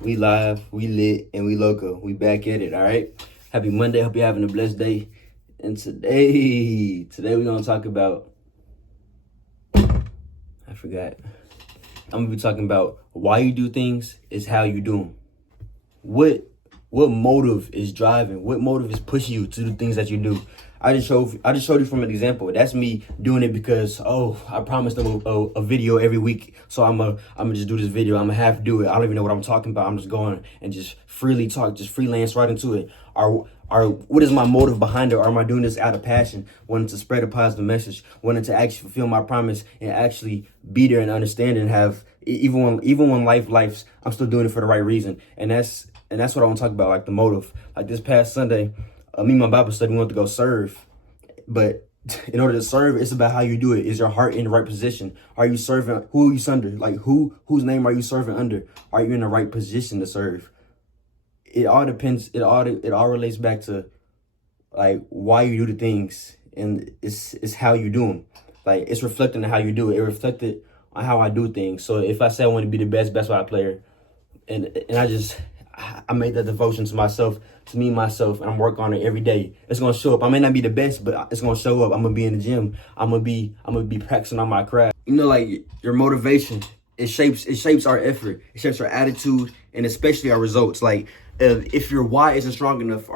We live, we lit, and we loco. We back at it, all right? Happy Monday. Hope you're having a blessed day. And today we're going to talk about, I forgot. I'm going to be talking about why you do things is how you do them. What motive is driving? What motive is pushing you to do things that you do? I just showed you from an example. That's me doing it because I promised them a video every week. So I'm gonna just do this video. I'm gonna have to do it. I don't even know what I'm talking about. I'm just going and just freely talk, just freelance right into it. What is my motive behind it? Or am I doing this out of passion, wanting to spread a positive message, wanting to actually fulfill my promise and actually be there and understand and have even when life's, I'm still doing it for the right reason. And that's what I want to talk about, like the motive. Like this past Sunday, me and my Bible study, we went to go serve. But in order to serve, it's about how you do it. Is your heart in the right position? Are you serving? Who are you under? Like whose name are you serving under? Are you in the right position to serve? It all depends. It all relates back to like why you do the things, and it's how you do them. Like it's reflecting on how you do it. It reflected on how I do things. So if I say I want to be the best basketball player, and I made that devotion to myself, to me, myself, and I'm working on it every day. It's gonna show up. I may not be the best, but it's gonna show up. I'm gonna be in the gym. I'm gonna be practicing on my craft. You know, like your motivation, it shapes our effort. It shapes our attitude, and especially our results. Like if your why isn't strong enough,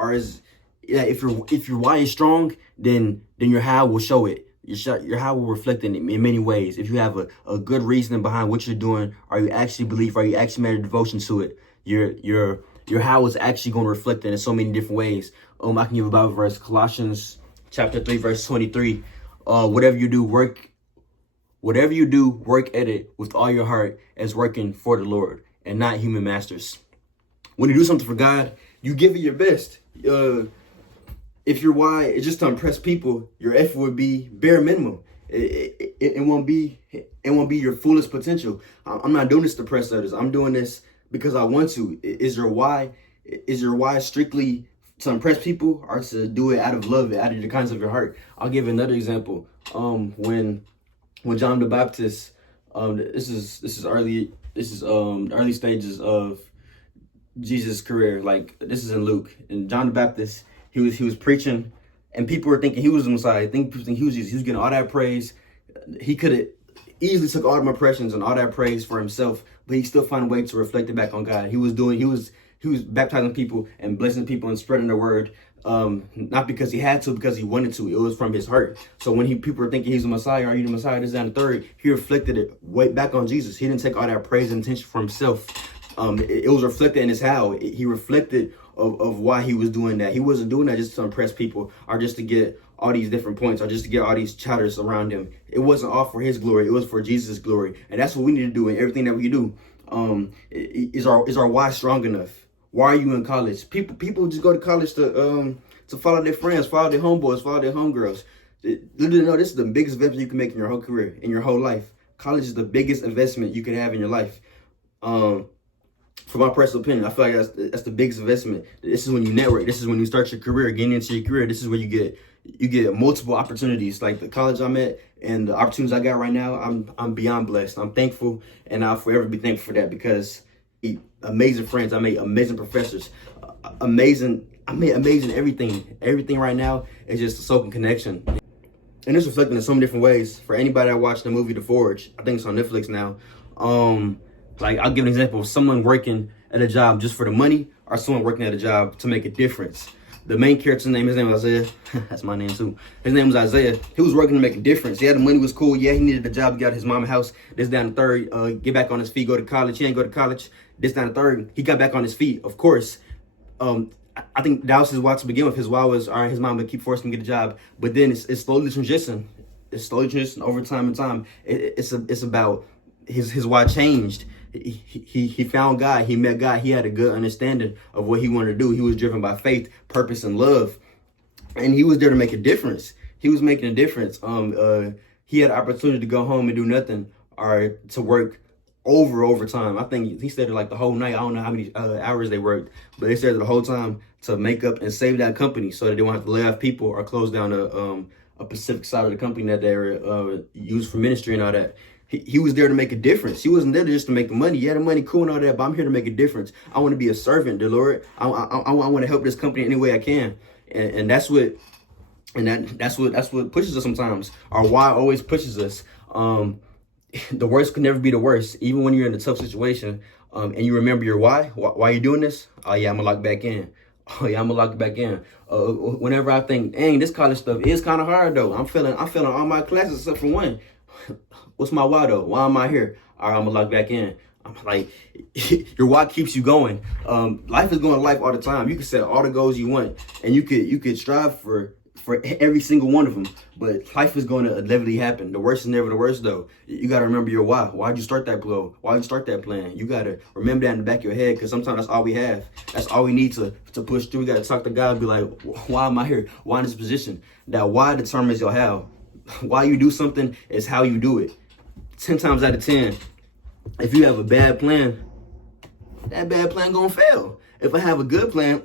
if your why is strong, then your how will show it. Your how will reflect in many ways. If you have a good reasoning behind what you're doing, or you actually believe, or you actually made a devotion to it, your how is actually going to reflect it in so many different ways. I can give a Bible verse, Colossians chapter 3, verse 23. Whatever you do, work at it with all your heart as working for the Lord and not human masters. When you do something for God, you give it your best. If your why is just to impress people, your effort would be bare minimum. It won't be your fullest potential. I'm not doing this to impress others. I'm doing this because I want to. Is your why strictly to impress people, or to do it out of love, out of the kindness of your heart? I'll give another example. When John the Baptist, this is early stages of Jesus' career. Like this is in Luke, and John the Baptist, he was preaching, and people were thinking he was the Messiah. People think he was Jesus. He was getting all that praise. He could have easily took all the impressions and all that praise for himself, but he still found a way to reflect it back on God. He was baptizing people and blessing people and spreading the word, not because he had to, because he wanted to. It was from his heart. So when people were thinking he's the Messiah, are you the Messiah? This is the third. He reflected it way back on Jesus. He didn't take all that praise and attention for himself. It was reflected in his how. He reflected of why he was doing that. He wasn't doing that just to impress people, or just to get all these different points, or just to get all these chatters around him. It wasn't all for his glory. It was for Jesus' glory. And that's what we need to do in everything that we do. Is our why strong enough? Why are you in college? People just go to college to follow their friends, follow their homeboys, follow their homegirls. Literally, no, this is the biggest investment you can make in your whole career, in your whole life. College is the biggest investment you can have in your life. For my personal opinion, I feel like that's the biggest investment. This is when you network. This is when you start your career, getting into your career. This is where you get multiple opportunities. Like the college I'm at and the opportunities I got right now, I'm beyond blessed. I'm thankful, and I'll forever be thankful for that, because amazing friends, I made amazing professors, I made amazing everything. Everything right now is just a soaking connection. And it's reflecting in so many different ways. For anybody that watched the movie The Forge, I think it's on Netflix now. Like, I'll give an example of someone working at a job just for the money, or someone working at a job to make a difference. The main character's name, his name was Isaiah. That's my name too. His name was Isaiah. He was working to make a difference. Yeah, the money was cool. Yeah, he needed a job. He got his mama house. This down the third. Get back on his feet. Go to college. He ain't go to college. This down the third. He got back on his feet. Of course. I think that was his why to begin with. His why was, all right, his mom would keep forcing him to get a job. But then it's slowly transitioning. It's slowly transitioning over time and time. It's about his why changed. He found God. He met God. He had a good understanding of what he wanted to do. He was driven by faith, purpose, and love, and he was there to make a difference. He was making a difference. He had the opportunity to go home and do nothing, or to work overtime. I think he stayed there like the whole night. I don't know how many hours they worked, but they stayed there the whole time to make up and save that company, so that they won't have to lay off people or close down a specific side of the company that they were used for ministry and all that. He was there to make a difference. He wasn't there just to make the money. Yeah, the money cool and all that, but I'm here to make a difference. I want to be a servant, dear Lord. I want to help this company any way I can, and that's what. That's what pushes us sometimes. Our why always pushes us. The worst can never be the worst, even when you're in a tough situation. And you remember your why. Why you doing this? Oh yeah, I'm gonna lock back in. Oh yeah, I'm gonna lock it back in. Whenever I think, dang, this college stuff is kind of hard though. I'm feeling all my classes except for one. What's my why though? Why am I here? All right, I'm gonna lock back in. I'm like, your why keeps you going. Life is going life all the time. You can set all the goals you want, and you could strive for every single one of them, but life is going to inevitably happen. The worst is never the worst though. You got to remember your why. Why'd you start that blow? Why'd you start that plan? You got to remember that in the back of your head, because sometimes that's all we have. That's all we need to push through. We got to talk to God and be like, why am I here? Why in this position? That why determines your how. Why you do something is how you do it. 10 times out of 10, if you have a bad plan, that bad plan gonna fail. If I have a good plan,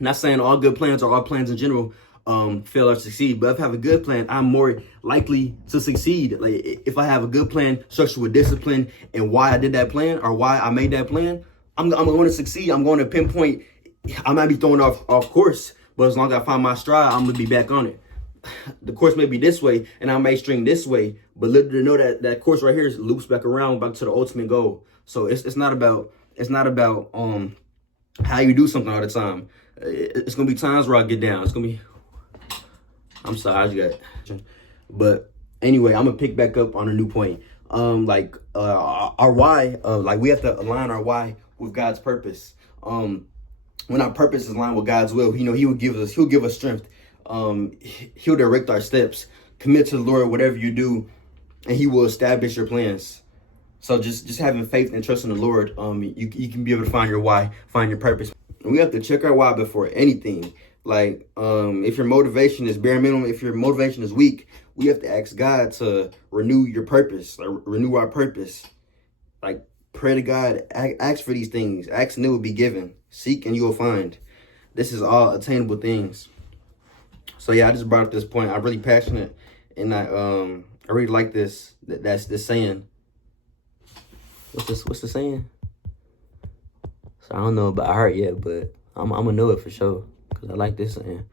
not saying all good plans or all plans in general fail or succeed, but if I have a good plan, I'm more likely to succeed. Like if I have a good plan structured with discipline and why I did that plan or why I made that plan, I'm going to succeed. I'm going to pinpoint. I might be thrown off course, but as long as I find my stride, I'm gonna be back on it. The course may be this way and I may string this way, but little to know that course right here loops back around back to the ultimate goal. So it's not about how you do something all the time. It's gonna be times where I get down. It's gonna be, I'm sorry, I just got, but anyway, I'm gonna pick back up on a new point. Our why, like we have to align our why with God's purpose. When our purpose is aligned with God's will, he'll give us strength. He'll direct our steps. Commit to the Lord, whatever you do, and he will establish your plans. So just having faith and trust in the Lord, you can be able to find your why, find your purpose. And we have to check our why before anything. Like, if your motivation is bare minimum, if your motivation is weak, we have to ask God to renew your purpose, or renew our purpose. Like, pray to God, ask for these things. Ask and it will be given. Seek and you will find. This is all attainable things. So yeah, I just brought up this point. I'm really passionate, and I really like this. That's this saying. What's the saying? So I don't know about heart yet, but I'm gonna know it for sure. I like this saying.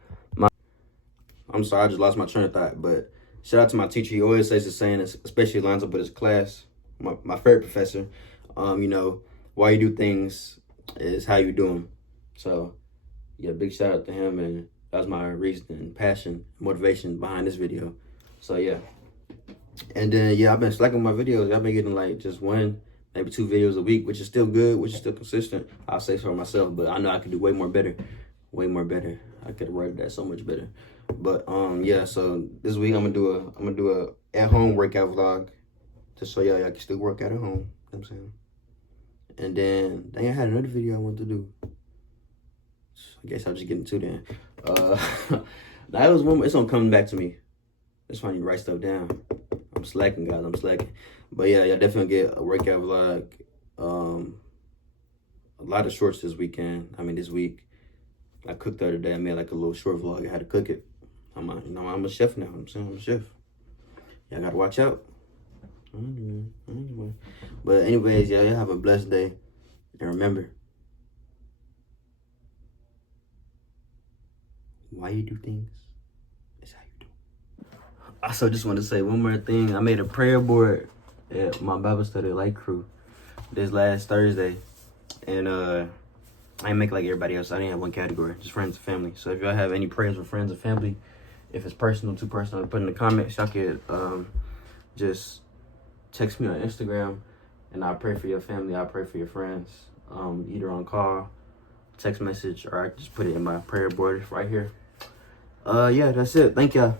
I'm sorry, I just lost my train of thought, but shout out to my teacher. He always says the saying, especially lines up with his class. My favorite professor. Why you do things is how you do them. So, yeah, big shout out to him, and that was my reason and passion, motivation behind this video. So, yeah. And then, yeah, I've been slacking my videos. I've been getting like just 1, maybe 2 videos a week, which is still good, which is still consistent. I'll say so myself, but I know I can do way more better. I could have worded that so much better. But yeah, so this week I'm gonna do a at-home workout vlog to show y'all can still work out at home. You know what I'm saying? And then I had another video I wanted to do. So I guess I'll just get into that. That was one. It's gonna come back to me. That's why I need to write stuff down. I'm slacking, guys. I'm slacking. But yeah, y'all definitely get a workout vlog. A lot of shorts this weekend. This week. I cooked the other day. I made like a little short vlog. I had to cook it. I'm a chef now. I'm a chef. Yeah, I gotta watch out. But anyways, y'all have a blessed day. And remember, why you do things is how you do. I also just want to say one more thing. I made a prayer board at my Bible study Light Crew this last Thursday. And I didn't make like everybody else. I didn't have one category, just friends and family. So if y'all have any prayers for friends and family, if it's personal, too personal, put in the comments. Y'all could just text me on Instagram, and I'll pray for your family. I'll pray for your friends, either on call, text message, or I just put it in my prayer board right here. Yeah, that's it. Thank y'all.